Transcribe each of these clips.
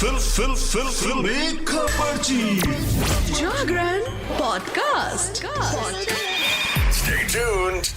फिल्मी खबरची जागरण podcast. Stay tuned.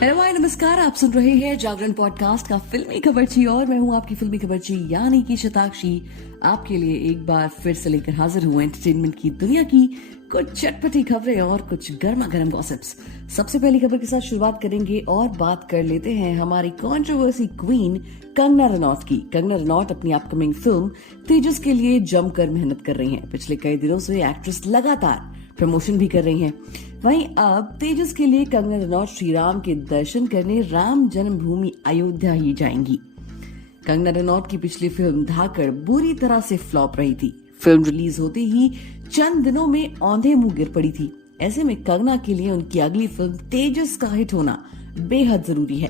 Hello भाई, नमस्कार। आप सुन रहे हैं जागरण पॉडकास्ट का फिल्मी खबरची और मैं हूं आपकी फिल्मी खबरची यानी कि शताक्षी। आपके लिए एक बार फिर से लेकर हाजिर हूं एंटरटेनमेंट की दुनिया की कुछ चटपटी खबरें और कुछ गर्मा गर्म गॉसिप्स। सबसे पहली खबर के साथ शुरुआत करेंगे और बात कर लेते हैं हमारी कंट्रोवर्सी क्वीन कंगना रनौत की। कंगना रनौत अपनी अपकमिंग फिल्म तेजस के लिए जमकर मेहनत कर रही हैं। पिछले कई दिनों से एक्ट्रेस लगातार प्रमोशन भी कर रही हैं। वहीं अब तेजस के लिए कंगना रनौत श्री राम के दर्शन करने राम जन्मभूमि अयोध्या ही जाएंगी। कंगना रनौत की पिछली फिल्म धाकड़ बुरी तरह से फ्लॉप रही थी। फिल्म रिलीज होते ही चंद दिनों में औंधे मुंह गिर पड़ी थी। ऐसे में कंगना के लिए उनकी अगली फिल्म तेजस का हिट होना बेहद जरूरी है।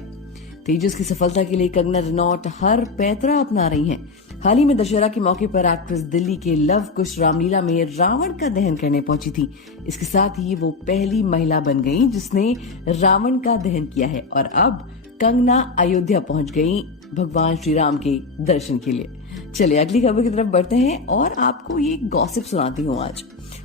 तेजस की सफलता के लिए कंगना रनौत हर पैतरा अपना रही हैं। हाल ही में दशहरा के मौके पर एक्ट्रेस दिल्ली के लव कुश रामलीला में रावण का दहन करने पहुंची थी। इसके साथ ही वो पहली महिला बन गई जिसने रावण का दहन किया है। और अब कंगना अयोध्या पहुंच गई भगवान श्री राम के दर्शन के लिए। चलिए अगली खबर की तरफ बढ़ते हैं और आपको ये गॉसिप सुनाती हूँ आज।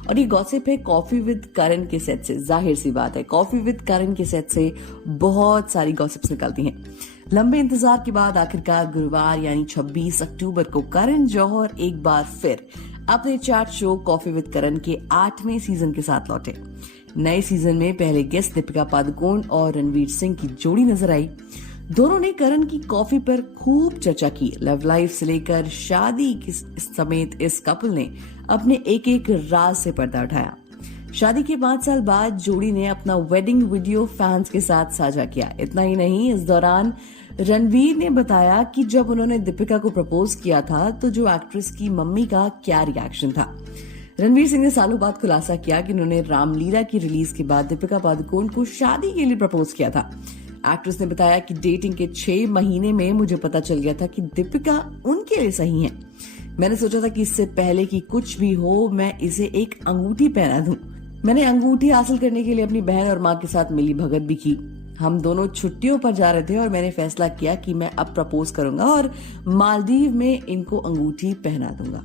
और ये गॉसिप है कॉफी विद करण के सेट से। जाहिर सी बात है, कॉफी विद करण के सेट से बहुत सारी गॉसिप्स निकलती हैं। लंबे इंतजार के बाद आखिरकार गुरुवार यानी 26 अक्टूबर को करण जौहर एक बार फिर अपने चैट शो कॉफी विद करण के 8वें सीजन के साथ लौटे। नए सीजन में पहले गेस्ट दीपिका पादुकोण और रणवीर सिंह की जोड़ी नजर आई। दोनों ने करण की कॉफी पर खूब चर्चा की। लव लाइफ से लेकर शादी समेत इस कपल ने अपने एक एक राज से पर्दा उठाया। शादी के 5 साल बाद जोड़ी ने अपना वेडिंग वीडियो फैंस के साथ साझा किया। इतना ही नहीं, इस दौरान रणवीर ने बताया कि जब उन्होंने दीपिका को प्रपोज किया था तो जो एक्ट्रेस की मम्मी का क्या रिएक्शन था। रणवीर सिंह ने सालों बाद खुलासा किया कि उन्होंने रामलीला की रिलीज के बाद दीपिका पादुकोण को शादी के लिए प्रपोज किया था। एक्ट्रेस ने बताया कि डेटिंग के 6 महीने में मुझे पता चल गया था कि दीपिका उनके लिए सही है। मैंने सोचा था कि इससे पहले कि कुछ भी हो मैं इसे एक अंगूठी पहना दूं। मैंने अंगूठी हासिल करने के लिए अपनी बहन और माँ के साथ मिली भगत भी की। हम दोनों छुट्टियों पर जा रहे थे और मैंने फैसला किया कि मैं अब प्रपोज करूंगा और मालदीव में इनको अंगूठी पहना दूंगा।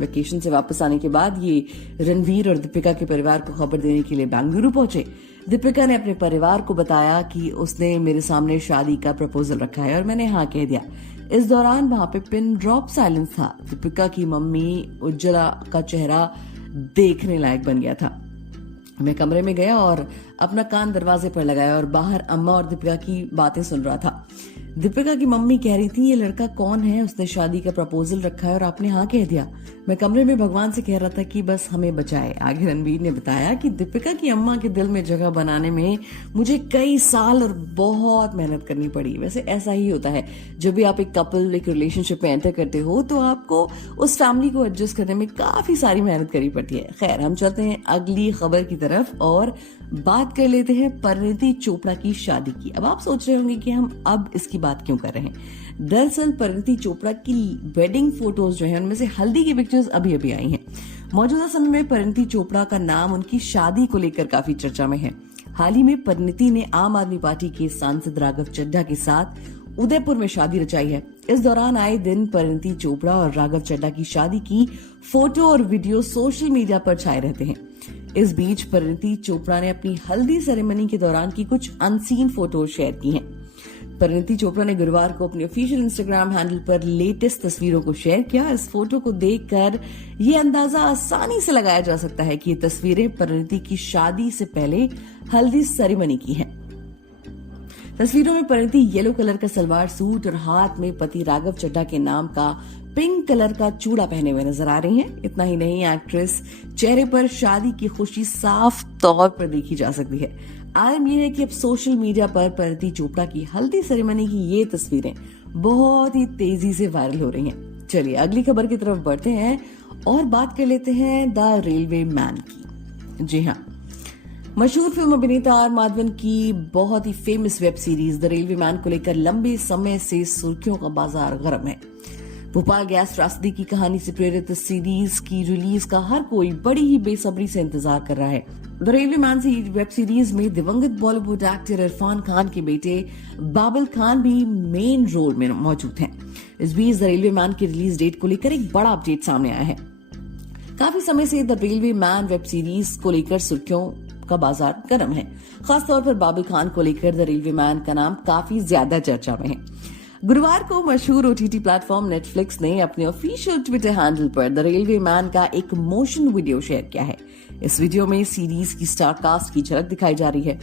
वेकेशन से वापस आने के बाद ये रणवीर और दीपिका के परिवार को खबर देने के लिए बेंगलुरु पहुंचे। दीपिका ने अपने परिवार को बताया कि उसने मेरे सामने शादी का प्रपोजल रखा है और मैंने हाँ कह दिया। इस दौरान वहां पे पिन ड्रॉप साइलेंस था। दीपिका की मम्मी उज्ज्वला का चेहरा देखने लायक बन गया था। मैं कमरे में गया और अपना कान दरवाजे पर लगाया और बाहर अम्मा और दीपिका की बातें सुन रहा था। दीपिका की मम्मी कह रही थी, ये लड़का कौन है, उसने शादी का प्रपोजल रखा है और आपने हाँ कह दिया। मैं कमरे में भगवान से कह रहा था कि बस हमें बचाए। आगे रणवीर ने बताया कि दीपिका की अम्मा के दिल में जगह बनाने में मुझे कई साल और बहुत मेहनत करनी पड़ी। वैसे ऐसा ही होता है, जब भी आप एक कपल एक रिलेशनशिप में एंटर करते हो तो आपको उस फैमिली को एडजस्ट करने में काफी सारी मेहनत करनी पड़ती है। खैर, हम चलते हैं अगली खबर की तरफ और बात कर लेते हैं परिणीति चोपड़ा की शादी की। अब आप सोच रहे होंगे कि हम अब इसकी बात क्यों कर रहे हैं। दरअसल परिणीति चोपड़ा की वेडिंग फोटोज जो है उनमें से हल्दी की पिक्चर्स अभी अभी आई हैं। मौजूदा समय में परिणीति चोपड़ा का नाम उनकी शादी को लेकर काफी चर्चा में है। हाल ही में परिणीति ने आम आदमी पार्टी के सांसद राघव चड्ढा के साथ उदयपुर में शादी रचाई है। इस दौरान आए दिन परिणीति चोपड़ा और राघव चड्ढा की शादी की फोटो और वीडियो सोशल मीडिया पर छाए रहते हैं। इस बीच परिणीति चोपड़ा ने अपनी हल्दी सेरेमनी के दौरान की कुछ अनसीन फोटो शेयर की हैं। परिणीति चोपड़ा ने गुरुवार को अपने ऑफिशियल इंस्टाग्राम हैंडल पर लेटेस्ट तस्वीरों को शेयर किया। इस फोटो को देखकर ये अंदाजा आसानी से लगाया जा सकता है कि ये तस्वीरें परिणीति की शादी से पहले हल्दी सेरेमनी की हैं। तस्वीरों में परिणीति येलो कलर का सलवार सूट और हाथ में पति राघव चड्ढा के नाम का पिंक कलर का चूड़ा पहने हुए नजर आ रही हैं। इतना ही नहीं, एक्ट्रेस चेहरे पर शादी की खुशी साफ तौर पर देखी जा सकती है। आलम यह है कि अब सोशल मीडिया पर परिणीति चोपड़ा की हल्दी सेरेमनी की ये तस्वीरें बहुत ही तेजी से वायरल हो रही हैं। चलिए अगली खबर की तरफ बढ़ते हैं और बात कर लेते हैं द रेलवे मैन की। जी हाँ, मशहूर फिल्म अभिनेता आर माधवन की बहुत ही famous web series The Railway Men को लेकर लंबे समय से सुर्खियों का बाजार गर्म है। भोपाल गैस त्रासदी की कहानी से प्रेरित इस सीरीज की रिलीज का हर कोई बड़ी ही बेसब्री से इंतजार कर रहा है। The Railway man web series में दिवंगत बॉलीवुड एक्टर इरफान खान के बेटे बाबिल खान भी मेन रोल में मौजूद हैं। इस बीच द रेलवे मैन की रिलीज डेट को लेकर एक बड़ा अपडेट सामने आया है। काफी समय से the Railway man web series को लेकर सुर्खियों का बाजार गर्म है। खासतौर पर बाबिल खान को लेकर द रेलवे मैन का नाम काफी ज्यादा चर्चा में है। गुरुवार को मशहूर ओटीटी प्लेटफॉर्म नेटफ्लिक्स ने अपने ऑफिशियल ट्विटर हैंडल पर द रेलवे मैन का एक मोशन वीडियो शेयर किया है। इस वीडियो में सीरीज की स्टार कास्ट की झलक दिखाई जा रही है।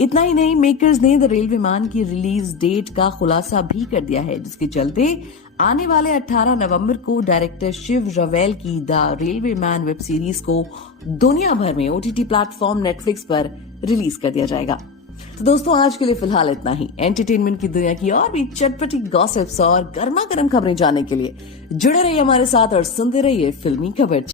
इतना ही नहीं, मेकर्स ने द रेलवे मैन की रिलीज डेट का खुलासा भी कर दिया है, जिसके चलते आने वाले 18 नवंबर को डायरेक्टर शिव रवेल की the Railway man web series को दुनिया भर में ओटीटी प्लेटफॉर्म नेटफ्लिक्स पर रिलीज कर दिया जाएगा। तो दोस्तों, आज के लिए फिलहाल इतना ही। एंटरटेनमेंट की दुनिया की और भी चटपटी गॉसिप्स और गर्मा गर्म खबरें जानने के लिए जुड़े रहिए हमारे साथ और सुनते रहिए फिल्मी खबर।